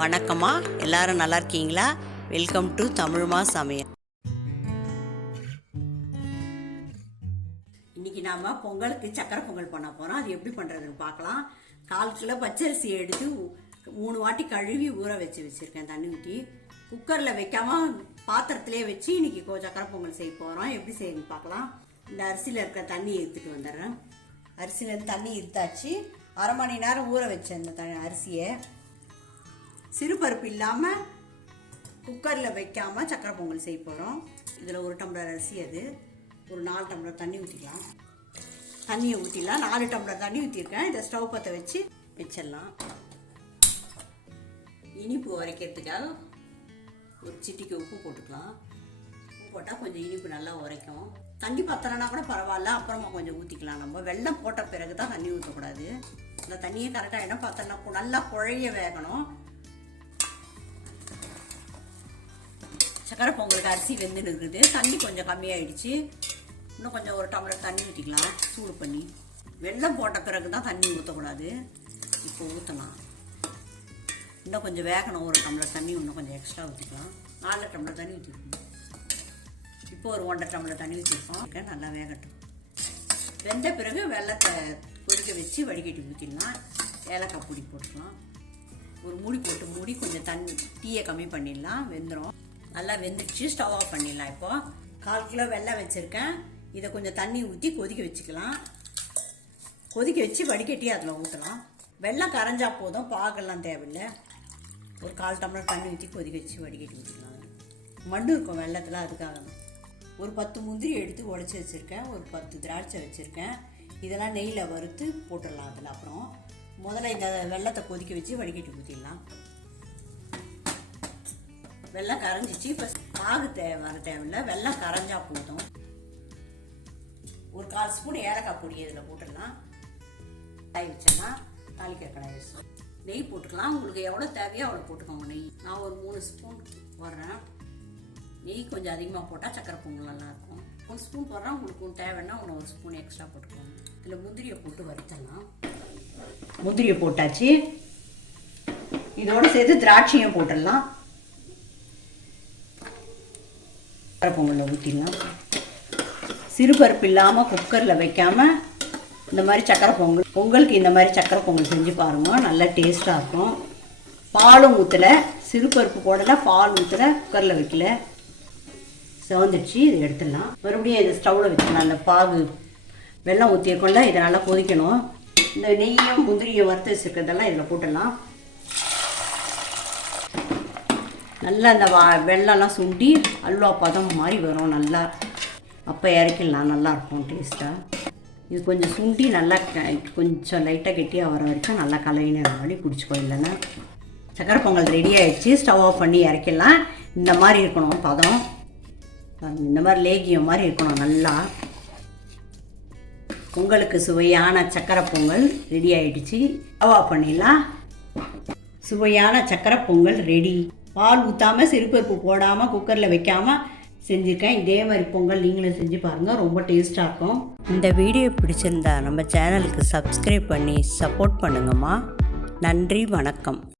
வணக்கம்மா, எல்லாரும் நல்லா இருக்கீங்களா? வெல்கம் டு தமிழ்மா சமையல். இன்றைக்கி நாம் பொங்கலுக்கு சக்கரை பொங்கல் பண்ண போகிறோம். அது எப்படி பண்ணுறதுன்னு பார்க்கலாம். 1/4 கிலோ பச்சரிசி எடுத்து 3 வாட்டி கழுவி ஊற வச்சுருக்கேன் தண்ணி ஊற்றி. குக்கரில் வைக்காமல் பாத்திரத்திலே வச்சு இன்றைக்கி சக்கரை பொங்கல் செய்ய போகிறோம். எப்படி செய்யணும்னு பார்க்கலாம். இந்த அரிசியில் இருக்கிற தண்ணி எடுத்துகிட்டு வந்துடுறேன். அரிசியிலேருந்து தண்ணி இருத்தாச்சு. 1/2 மணி நேரம் ஊற வச்சேன் இந்த அரிசியை. சிறுபருப்பு இல்லாமல் குக்கரில் வைக்காமல் சக்கரை பொங்கல் செய்ய போகிறோம். இதில் 1 டம்ளர் அரிசி, அது ஒரு 4 டம்ளர் தண்ணி ஊற்றிக்கலாம். தண்ணியை ஊற்றிடலாம். 4 டம்ளர் தண்ணி ஊற்றிருக்கேன். இதை ஸ்டவ் பற்ற வச்சு வச்சிடலாம். இனிப்பு உரைக்கிறதுக்காக ஒரு சிட்டிக்கு உப்பு போட்டுக்கலாம். உப்பு போட்டால் கொஞ்சம் இனிப்பு நல்லா உரைக்கும். தண்ணி பத்தலைன்னா கூட பரவாயில்ல, அப்புறமா கொஞ்சம் ஊற்றிக்கலாம். நம்ம வெல்லம் போட்ட பிறகு தான் தண்ணி ஊற்றக்கூடாது. இந்த தண்ணியை கரெக்டாக இடம் பார்த்தோன்னா நல்லா குழைய வேகணும். சக்கரை பொங்கலுக்கு அரிசி வெந்துன்னு இருக்குது. தண்ணி கொஞ்சம் கம்மியாயிடுச்சு. இன்னும் கொஞ்சம் 1 டம்ளர் தண்ணி ஊற்றிக்கலாம் சூடு பண்ணி. வெல்லம் போட்ட பிறகு தான் தண்ணி ஊற்றக்கூடாது. இப்போ ஊற்றலாம். இன்னும் கொஞ்சம் வேகணும். 1 டம்ளர் தண்ணி இன்னும் கொஞ்சம் எக்ஸ்ட்ரா ஊற்றிக்கலாம். 4 டம்ளர் தண்ணி ஊற்றிருக்கோம். இப்போ ஒரு 1.5 டம்ளர் தண்ணி ஊற்றிருக்கோம். நல்லா வேகட்டும். வெந்த பிறகு வெல்லத்தை கொதிக்க வச்சு வடிகட்டி ஊற்றிடலாம். ஏலக்காய் பொடி போட்டுக்கலாம். ஒரு மூடி போட்டு மூடி கொஞ்சம் தீயை கம்மி பண்ணிடலாம். வெந்துடும். நல்லா வெந்துடுச்சு. ஸ்டவ் ஆஃப் பண்ணிடலாம். இப்போ 1/4 கிலோ வெல்லம் வச்சுருக்கேன். இதை கொஞ்சம் தண்ணி ஊற்றி கொதிக்க வச்சுக்கலாம். கொதிக்க வச்சு வடிகட்டி அதில் ஊற்றலாம். வெல்லம் கரைஞ்சா போதும், பாகெல்லாம் தேவையில்லை. ஒரு 1/4 டம்ளர் தண்ணி ஊற்றி கொதிக்க வச்சு வடிகட்டி ஊற்றிக்கலாம். மண் இருக்கும் வெல்லத்தில், அதுக்காக. ஒரு 10 முந்திரி எடுத்து உடச்சி வச்சுருக்கேன். ஒரு 10 திராட்சை வச்சுருக்கேன். இதெல்லாம் நெய்யில் வறுத்து போட்டுடலாம் அதில். அப்புறம் முதல்ல இந்த வெல்லத்தை கொதிக்க வச்சு வடிகட்டி ஊற்றிடலாம். வெல்லம் கரைஞ்சிச்சு. இப்போ பாகு வர தேவையில்லை, வெல்லம் கரைஞ்சா போதும். ஒரு 1/4 ஸ்பூன் ஏலக்காய் பொடி இதில் போட்டுடலாம். காய் வச்சோன்னா தாளிக்கிற கடாய் வச்சு நெய் போட்டுக்கலாம். உங்களுக்கு எவ்வளோ தேவையோ அவ்வளோ போட்டுக்கோங்க நெய். நான் ஒரு 3 ஸ்பூன் போடுறேன். நெய் கொஞ்சம் அதிகமாக போட்டால் சக்கரை பொங்கல் நல்லாயிருக்கும். 1 ஸ்பூன் போடுறேன். உங்களுக்கு தேவைன்னா 1 ஸ்பூன் எக்ஸ்ட்ரா போட்டுக்கோங்க. இதில் முந்திரியை போட்டு வறுத்தலாம். முந்திரியை போட்டாச்சு. இதோடு சேர்த்து திராட்சையும் போட்டுடலாம். சக்கரை பொங்கலில் ஊற்றிடலாம். சிறுபருப்பு இல்லாமல் குக்கரில் வைக்காமல் இந்த மாதிரி சக்கரை பொங்கலுக்கு இந்த மாதிரி சக்கரை பொங்கல் செஞ்சு பாருங்க. நல்லா டேஸ்ட்டாக இருக்கும். பாலும் ஊற்றலை, சிறுபருப்பு போடலை, பால் ஊற்றலை, குக்கரில் வைக்கல. செவந்துடுச்சு. இதை எடுத்துடலாம். மறுபடியும் இதை ஸ்டவ்வில் வச்சுக்கலாம். அந்த பாகு வெல்லம் ஊற்றிருக்கோம்ல, இதை நல்லா கொதிக்கணும். இந்த நெய்யும் முந்திரியும் வறுத்து வச்சுருக்கிறதெல்லாம் இதில் போட்டுடலாம். நல்லா அந்த வெள்ளம்லாம் சுண்டி அல்வா பதம் மாதிரி வரும். நல்லா அப்போ இறக்கிடலாம். நல்லாயிருக்கும் டேஸ்ட்டாக. இது கொஞ்சம் சுண்டி நல்லா கொஞ்சம் லைட்டாக கெட்டியாக வர வரைக்கும் நல்லா கலவின மாதிரி பிடிச்சிக்கோ. இல்லைன்னா சக்கரை பொங்கல் ரெடி ஆகிடுச்சு. ஸ்டவ் ஆஃப் பண்ணி இறக்கிடலாம். இந்த மாதிரி இருக்கணும் பதம். இந்த மாதிரி லேகியம் மாதிரி இருக்கணும். நல்லா பொங்கலுக்கு சுவையான சக்கரை பொங்கல் ரெடி ஆகிடுச்சு. ஸ்டவ் ஆஃப் பண்ணிடலாம். சுவையான சக்கரை பொங்கல் ரெடி. பால் ஊற்றாமல் சிறுபருப்பு போடாமல் குக்கரில் வைக்காமல் செஞ்சுருக்கேன். இதே மாதிரி பொங்கல் நீங்களும் செஞ்சு பாருங்கள். ரொம்ப டேஸ்ட்டாக இருக்கும். இந்த வீடியோ பிடிச்சிருந்தா நம்ம சேனலுக்கு சப்ஸ்கிரைப் பண்ணி சப்போர்ட் பண்ணுங்கம்மா. நன்றி, வணக்கம்.